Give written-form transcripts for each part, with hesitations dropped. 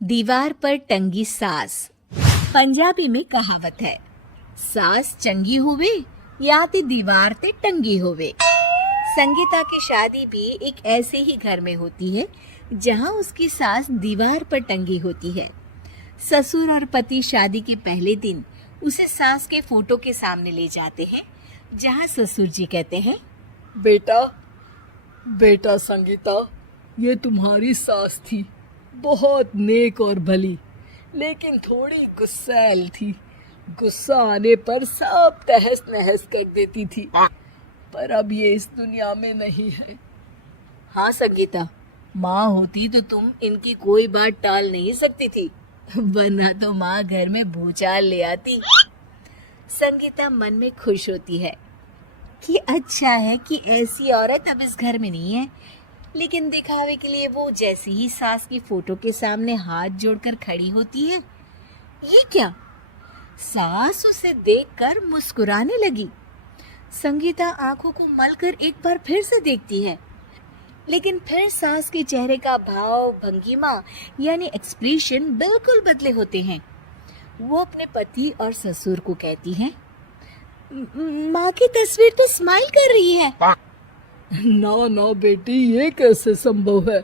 दीवार पर टंगी सास। पंजाबी में कहावत है, सास चंगी होवे या ते दीवार ते टंगी होवे। संगीता की शादी भी एक ऐसे ही घर में होती है जहां उसकी सास दीवार पर टंगी होती है। ससुर और पति शादी के पहले दिन उसे सास के फोटो के सामने ले जाते हैं, जहां ससुर जी कहते हैं, बेटा बेटा संगीता, ये तुम्हारी सास थी, बहुत नेक और भली, लेकिन थोड़ी गुस्सैल थी। गुस्सा आने पर सब तहस नहस कर देती थी, पर अब ये इस दुनिया में नहीं है। हाँ संगीता, माँ होती तो तुम इनकी कोई बात टाल नहीं सकती थी, वरना तो माँ घर में भूचाल ले आती। संगीता मन में खुश होती है कि अच्छा है कि ऐसी औरत अब इस घर में नहीं है, लेकिन दिखावे के लिए वो जैसी ही सास की फोटो के सामने हाथ जोड़कर खड़ी होती है, ये क्या? सास उसे देखकर मुस्कुराने लगी। संगीता आंखों को मलकर एक बार फिर से देखती है, लेकिन फिर सास के चेहरे का भाव, भंगिमा यानी एक्सप्रेशन बिल्कुल बदले होते हैं। वो अपने पति और ससुर को कहती है, माँ की तस्वीर तो स्माइल कर रही है। ना ना बेटी, ये कैसे संभव है?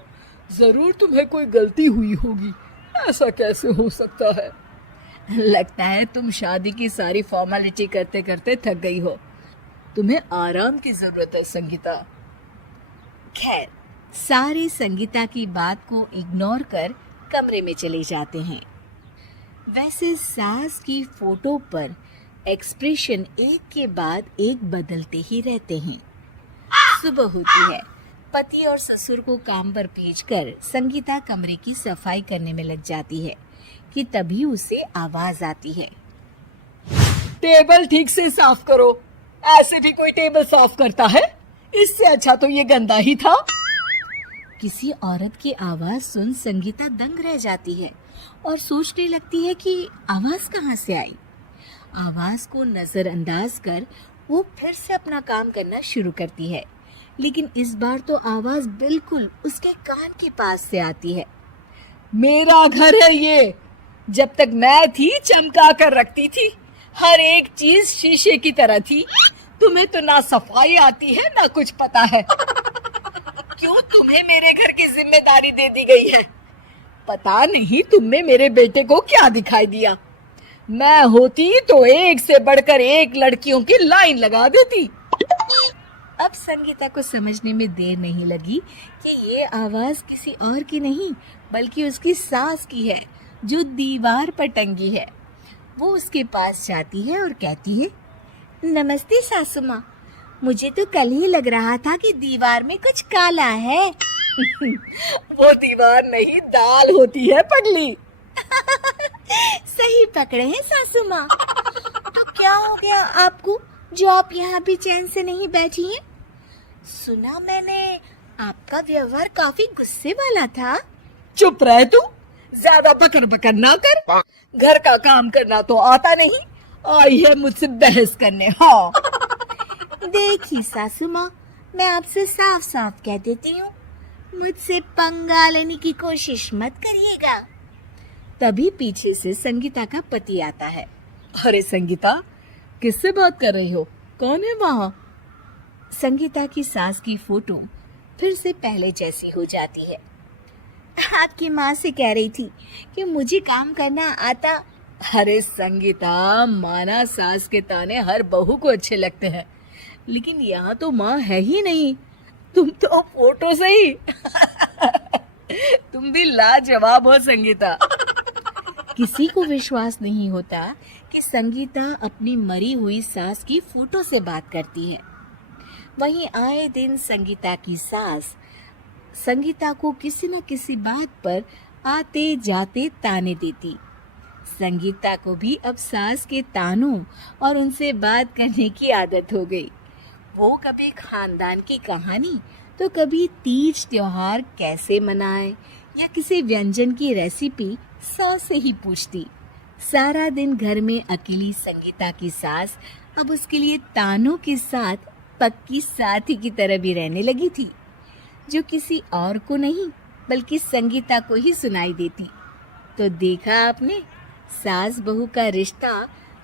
जरूर तुम्हें कोई गलती हुई होगी, ऐसा कैसे हो सकता है? लगता है तुम शादी की सारी फॉर्मेलिटी करते करते थक गई हो, तुम्हें आराम की जरूरत है संगीता। खैर, सारे संगीता की बात को इग्नोर कर कमरे में चले जाते हैं। वैसे सास की फोटो पर एक्सप्रेशन एक के बाद एक बदलते ही रहते हैं। सुबह होती है, पति और ससुर को काम पर भेजकर संगीता कमरे की सफाई करने में लग जाती है कि तभी उसे आवाज आती है, टेबल ठीक से साफ करो। ऐसे भी कोई टेबल साफ करता है? इससे अच्छा तो ये गंदा ही था। किसी औरत की आवाज सुन संगीता दंग रह जाती है और सोचने लगती है कि आवाज कहाँ से आई। आवाज को नजरअंदाज कर वो फिर से अपना काम करना शुरू करती है, लेकिन इस बार तो आवाज बिल्कुल उसके कान के पास से आती है। मेरा घर है ये, जब तक मैं थी चमका कर रखती थी, हर एक चीज शीशे की तरह थी। तुम्हें तो ना सफाई आती है ना कुछ पता है। क्यों तुम्हें मेरे घर की जिम्मेदारी दे दी गई है? पता नहीं तुमने मेरे बेटे को क्या दिखाई दिया। मैं होती तो एक से बढ़कर एक लड़कियों की लाइन लगा देती। अब संगीता को समझने में देर नहीं लगी कि ये आवाज किसी और की नहीं बल्कि उसकी सास की है, जो दीवार पर टंगी है। वो उसके पास जाती है और कहती है, नमस्ते सासू माँ, मुझे तो कल ही लग रहा था कि दीवार में कुछ काला है। वो दीवार नहीं, दाल होती है पगली। सही पकड़े हैं सासू माँ। तो क्या हो गया आपको जो आप यहाँ भी चैन से नहीं बैठी हैं? सुना मैंने आपका व्यवहार काफी गुस्से वाला था। चुप रह तू, ज्यादा बकर बकर ना कर। घर का काम करना तो आता नहीं, आई है मुझसे बहस करने। हाँ देखी सासू माँ, मैं आपसे साफ साफ कह देती हूँ, मुझसे पंगा लेने की कोशिश मत करिएगा। तभी पीछे से संगीता का पति आता है। अरे संगीता, किससे बात कर रही हो? कौन है वहाँ? संगीता की सास की फोटो फिर से पहले जैसी हो जाती है। आपकी माँ से कह रही थी कि मुझे काम करना आता। अरे संगीता, माना सास के ताने हर बहू को अच्छे लगते हैं, लेकिन यहाँ तो माँ है ही नहीं, तुम तो फोटो से ही। तुम भी लाजवाब हो संगीता। किसी को विश्वास नहीं होता कि संगीता अपनी मरी हुई सास की फोटो से बात करती है। वहीं आए दिन संगीता की सास संगीता को किसी न किसी बात पर आते जाते ताने देती। संगीता को भी अब सास के तानों और उनसे बात करने की आदत हो गई। वो कभी खानदान की कहानी तो कभी तीज त्योहार कैसे मनाए या किसी व्यंजन की रेसिपी सास से ही पूछती। सारा दिन घर में अकेली संगीता की सास अब उसके लिए तानों के साथ पक्की साथी की तरह भी रहने लगी थी, जो किसी और को नहीं बल्कि संगीता को ही सुनाई देती। तो देखा आपने, सास बहू का रिश्ता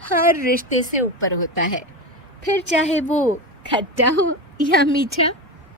हर रिश्ते से ऊपर होता है, फिर चाहे वो खट्टा हो या मीठा।